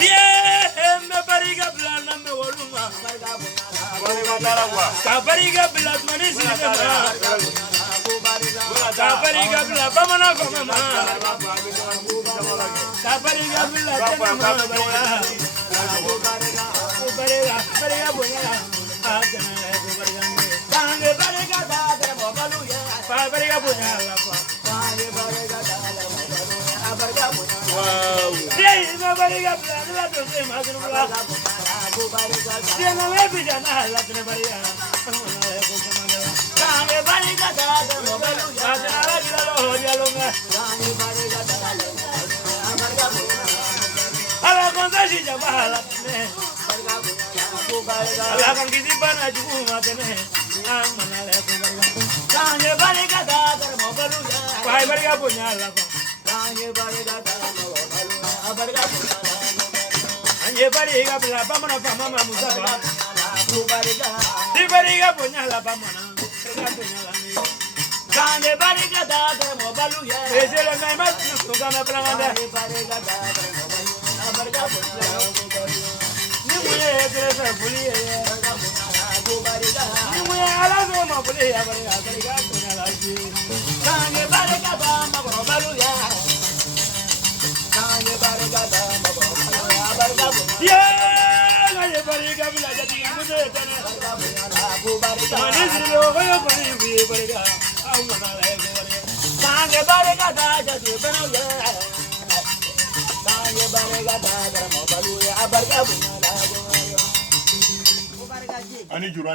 Yeah, me bariga blana me woluma. Kabariga bla mani sinema. Kabariga bla bamana komama. Kabariga bla tenema bariga. Bariga boya. Akana bariga. Tange bariga da dre mobalu ya. Bariga boya la pa. Tange bariga da dre mobalu ya. Bariga boya. Wow. Hey, me bariga bla la to se mazun bla. Dia na me bija na la tne bariga. Tange bariga da dre mobalu ya. Tange bariga lo ya lo nga. Tange bariga da dre mobalu ya. Bariga boya. Ala konza shi jabala ne. Allah kan kisi bana jugu matene amana le ko bariga kanye bariga da dar mo balu ya pai bariga punya la ko kanye bariga da mo balu ya bariga punya kanye bariga bla bamana mama musaba ko bariga di bariga punya la bamana bariga punya la ni kanye bariga da dar mo balu ya ese lo ngai mas ko kana planganda bariga da dar mo balu ya bariga punya Nimuye kresa buliye Nimuye alazo mabuliye bariga bariga tunalaji Kanye bariga da mabro baluya Kanye bariga da mabro baluya bariga ya kanye bariga bila jadi muje tane bariga manisri lo goyo bari bariga amana le bariga Kanye bariga da jadi baluya Kanye bariga da mabro baluya bariga Ani jura